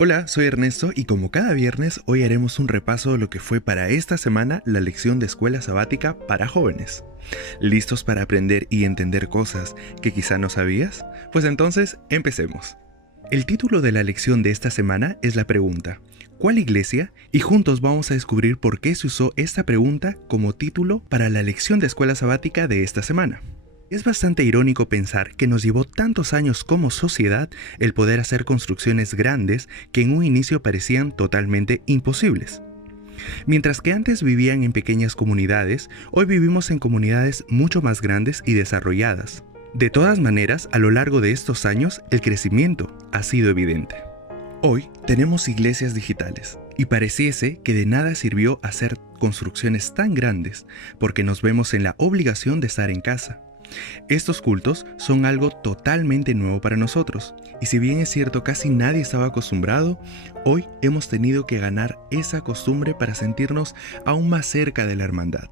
Hola, soy Ernesto y como cada viernes hoy haremos un repaso de lo que fue para esta semana la lección de escuela sabática para jóvenes. ¿Listos para aprender y entender cosas que quizá no sabías? Pues entonces empecemos. El título de la lección de esta semana es la pregunta ¿cuál iglesia? Y juntos vamos a descubrir por qué se usó esta pregunta como título para la lección de escuela sabática de esta semana. Es bastante irónico pensar que nos llevó tantos años como sociedad el poder hacer construcciones grandes que en un inicio parecían totalmente imposibles. Mientras que antes vivían en pequeñas comunidades, hoy vivimos en comunidades mucho más grandes y desarrolladas. De todas maneras, a lo largo de estos años, el crecimiento ha sido evidente. Hoy tenemos iglesias digitales y pareciese que de nada sirvió hacer construcciones tan grandes porque nos vemos en la obligación de estar en casa. Estos cultos son algo totalmente nuevo para nosotros, y si bien es cierto casi nadie estaba acostumbrado, hoy hemos tenido que ganar esa costumbre para sentirnos aún más cerca de la hermandad.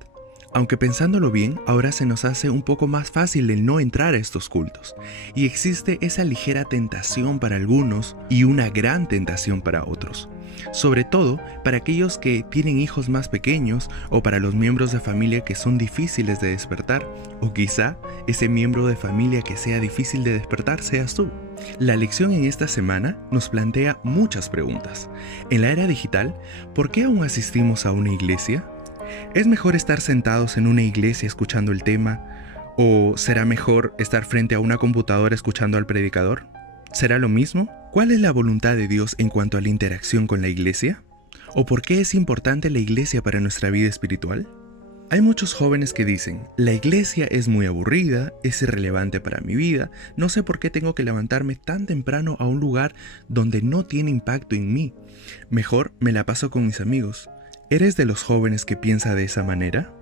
Aunque pensándolo bien, ahora se nos hace un poco más fácil el no entrar a estos cultos, y existe esa ligera tentación para algunos y una gran tentación para otros. Sobre todo para aquellos que tienen hijos más pequeños o para los miembros de familia que son difíciles de despertar, o quizá ese miembro de familia que sea difícil de despertar seas tú. La lección en esta semana nos plantea muchas preguntas. En la era digital, ¿por qué aún asistimos a una iglesia? ¿Es mejor estar sentados en una iglesia escuchando el tema? ¿O será mejor estar frente a una computadora escuchando al predicador? ¿Será lo mismo? ¿Cuál es la voluntad de Dios en cuanto a la interacción con la iglesia? ¿O por qué es importante la iglesia para nuestra vida espiritual? Hay muchos jóvenes que dicen, la iglesia es muy aburrida, es irrelevante para mi vida, no sé por qué tengo que levantarme tan temprano a un lugar donde no tiene impacto en mí. Mejor me la paso con mis amigos. ¿Eres de los jóvenes que piensa de esa manera?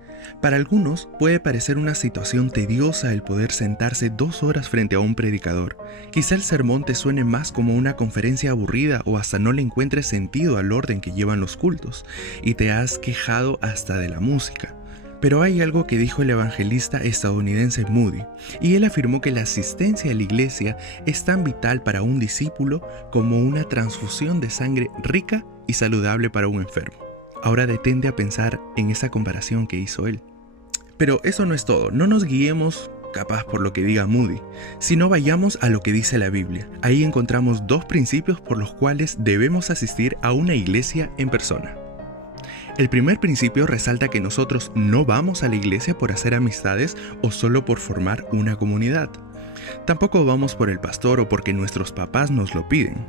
Para algunos puede parecer una situación tediosa el poder sentarse 2 horas frente a un predicador. Quizá el sermón te suene más como una conferencia aburrida o hasta no le encuentres sentido al orden que llevan los cultos y te has quejado hasta de la música. Pero hay algo que dijo el evangelista estadounidense Moody, y él afirmó que la asistencia a la iglesia es tan vital para un discípulo como una transfusión de sangre rica y saludable para un enfermo. Ahora detente a pensar en esa comparación que hizo él. Pero eso no es todo, no nos guiemos capaz por lo que diga Moody, sino vayamos a lo que dice la Biblia. Ahí encontramos 2 principios por los cuales debemos asistir a una iglesia en persona. El primer principio resalta que nosotros no vamos a la iglesia por hacer amistades o solo por formar una comunidad. Tampoco vamos por el pastor o porque nuestros papás nos lo piden.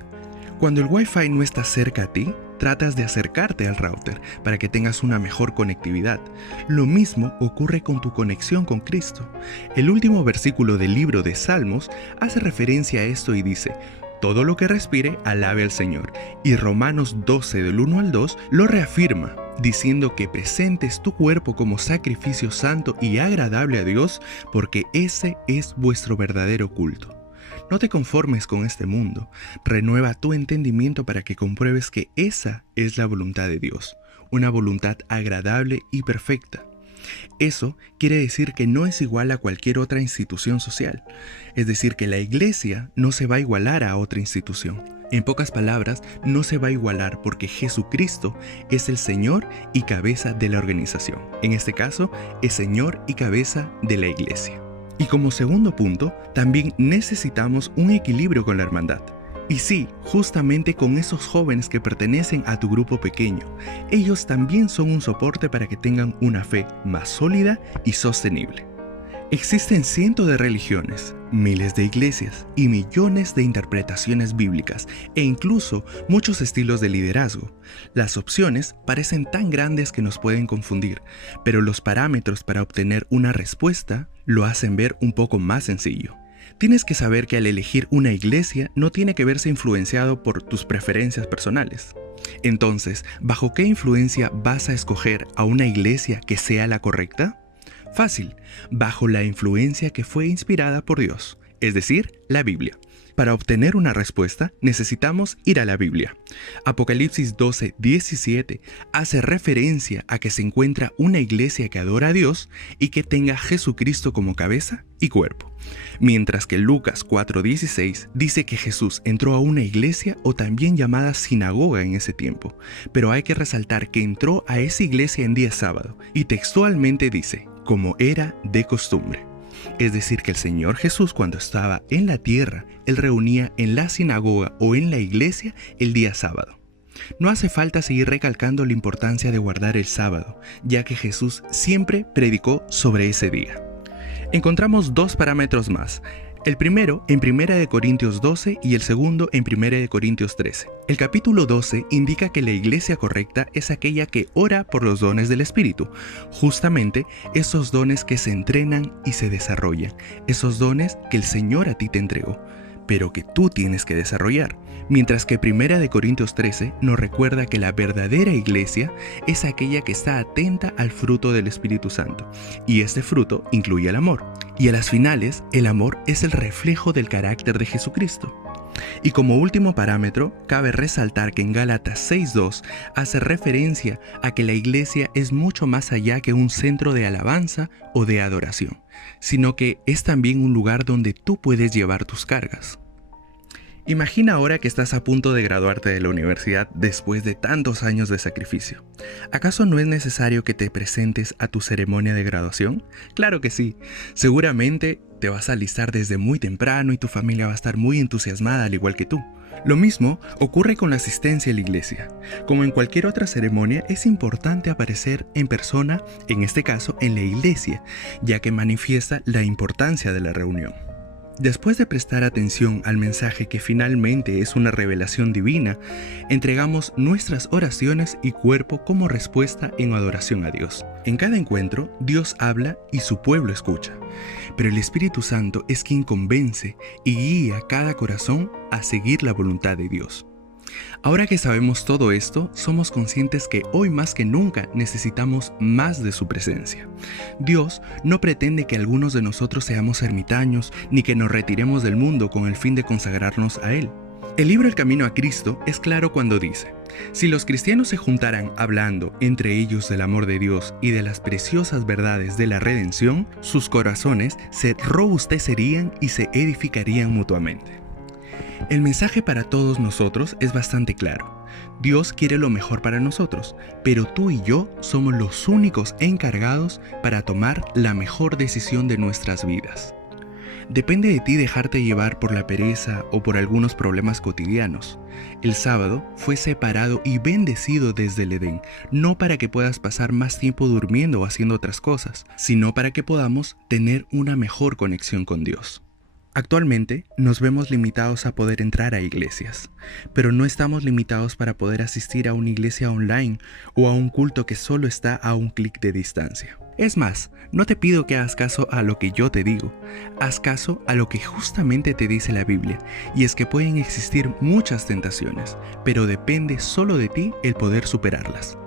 Cuando el Wi-Fi no está cerca a ti, tratas de acercarte al router para que tengas una mejor conectividad. Lo mismo ocurre con tu conexión con Cristo. El último versículo del libro de Salmos hace referencia a esto y dice: todo lo que respire, alabe al Señor. Y Romanos 12 del 1 al 2 lo reafirma, diciendo que presentes tu cuerpo como sacrificio santo y agradable a Dios, porque ese es vuestro verdadero culto. No te conformes con este mundo, renueva tu entendimiento para que compruebes que esa es la voluntad de Dios, una voluntad agradable y perfecta. Eso quiere decir que no es igual a cualquier otra institución social, es decir, que la iglesia no se va a igualar a otra institución. En pocas palabras, no se va a igualar porque Jesucristo es el Señor y cabeza de la organización. En este caso, es Señor y cabeza de la iglesia. Y como segundo punto, también necesitamos un equilibrio con la hermandad. Y sí, justamente con esos jóvenes que pertenecen a tu grupo pequeño. Ellos también son un soporte para que tengan una fe más sólida y sostenible. Existen cientos de religiones, miles de iglesias y millones de interpretaciones bíblicas e incluso muchos estilos de liderazgo. Las opciones parecen tan grandes que nos pueden confundir, pero los parámetros para obtener una respuesta lo hacen ver un poco más sencillo. Tienes que saber que al elegir una iglesia no tiene que verse influenciado por tus preferencias personales. Entonces, ¿bajo qué influencia vas a escoger a una iglesia que sea la correcta? Fácil, bajo la influencia que fue inspirada por Dios, es decir, la Biblia. Para obtener una respuesta, necesitamos ir a la Biblia. Apocalipsis 12:17 hace referencia a que se encuentra una iglesia que adora a Dios y que tenga a Jesucristo como cabeza y cuerpo. Mientras que Lucas 4:16 dice que Jesús entró a una iglesia o también llamada sinagoga en ese tiempo, pero hay que resaltar que entró a esa iglesia en día sábado y textualmente dice, como era de costumbre. Es decir, que el Señor Jesús, cuando estaba en la tierra, Él reunía en la sinagoga o en la iglesia el día sábado. No hace falta seguir recalcando la importancia de guardar el sábado, ya que Jesús siempre predicó sobre ese día. Encontramos dos parámetros más. El primero en 1 Corintios 12 y el segundo en 1 Corintios 13. El capítulo 12 indica que la iglesia correcta es aquella que ora por los dones del Espíritu, justamente esos dones que se entrenan y se desarrollan, esos dones que el Señor a ti te entregó, pero que tú tienes que desarrollar. Mientras que 1 Corintios 13 nos recuerda que la verdadera iglesia es aquella que está atenta al fruto del Espíritu Santo, y este fruto incluye el amor. Y a las finales, el amor es el reflejo del carácter de Jesucristo. Y como último parámetro, cabe resaltar que en Gálatas 6:2 hace referencia a que la iglesia es mucho más allá que un centro de alabanza o de adoración, sino que es también un lugar donde tú puedes llevar tus cargas. Imagina ahora que estás a punto de graduarte de la universidad después de tantos años de sacrificio. ¿Acaso no es necesario que te presentes a tu ceremonia de graduación? Claro que sí. Seguramente te vas a alistar desde muy temprano y tu familia va a estar muy entusiasmada al igual que tú. Lo mismo ocurre con la asistencia a la iglesia. Como en cualquier otra ceremonia, es importante aparecer en persona, en este caso en la iglesia, ya que manifiesta la importancia de la reunión. Después de prestar atención al mensaje que finalmente es una revelación divina, entregamos nuestras oraciones y cuerpo como respuesta en adoración a Dios. En cada encuentro, Dios habla y su pueblo escucha, pero el Espíritu Santo es quien convence y guía cada corazón a seguir la voluntad de Dios. Ahora que sabemos todo esto, somos conscientes que hoy más que nunca necesitamos más de su presencia. Dios no pretende que algunos de nosotros seamos ermitaños ni que nos retiremos del mundo con el fin de consagrarnos a Él. El libro El Camino a Cristo es claro cuando dice: si los cristianos se juntaran hablando entre ellos del amor de Dios y de las preciosas verdades de la redención, sus corazones se robustecerían y se edificarían mutuamente. El mensaje para todos nosotros es bastante claro. Dios quiere lo mejor para nosotros, pero tú y yo somos los únicos encargados para tomar la mejor decisión de nuestras vidas. Depende de ti dejarte llevar por la pereza o por algunos problemas cotidianos. El sábado fue separado y bendecido desde el Edén, no para que puedas pasar más tiempo durmiendo o haciendo otras cosas, sino para que podamos tener una mejor conexión con Dios. Actualmente nos vemos limitados a poder entrar a iglesias, pero no estamos limitados para poder asistir a una iglesia online o a un culto que solo está a un clic de distancia. Es más, no te pido que hagas caso a lo que yo te digo, haz caso a lo que justamente te dice la Biblia, y es que pueden existir muchas tentaciones, pero depende solo de ti el poder superarlas.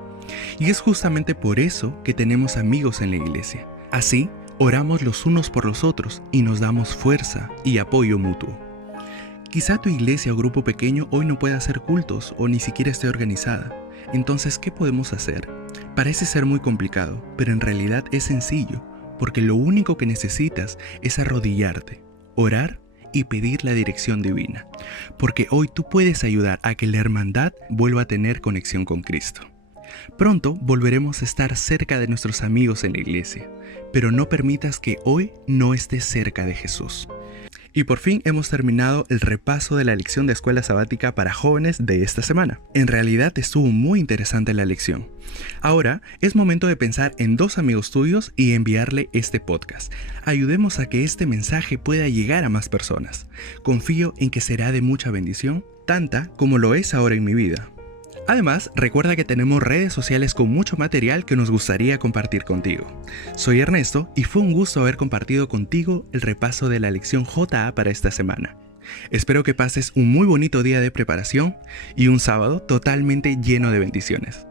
Y es justamente por eso que tenemos amigos en la iglesia. Así, oramos los unos por los otros y nos damos fuerza y apoyo mutuo. Quizá tu iglesia o grupo pequeño hoy no pueda hacer cultos o ni siquiera esté organizada. Entonces, ¿qué podemos hacer? Parece ser muy complicado, pero en realidad es sencillo, porque lo único que necesitas es arrodillarte, orar y pedir la dirección divina, porque hoy tú puedes ayudar a que la hermandad vuelva a tener conexión con Cristo. Pronto volveremos a estar cerca de nuestros amigos en la iglesia, pero no permitas que hoy no estés cerca de Jesús. Y por fin hemos terminado el repaso de la lección de escuela sabática para jóvenes de esta semana. En realidad estuvo muy interesante la lección. Ahora es momento de pensar en 2 amigos tuyos y enviarle este podcast. Ayudemos a que este mensaje pueda llegar a más personas. Confío en que será de mucha bendición, tanta como lo es ahora en mi vida. Además, recuerda que tenemos redes sociales con mucho material que nos gustaría compartir contigo. Soy Ernesto y fue un gusto haber compartido contigo el repaso de la lección JA para esta semana. Espero que pases un muy bonito día de preparación y un sábado totalmente lleno de bendiciones.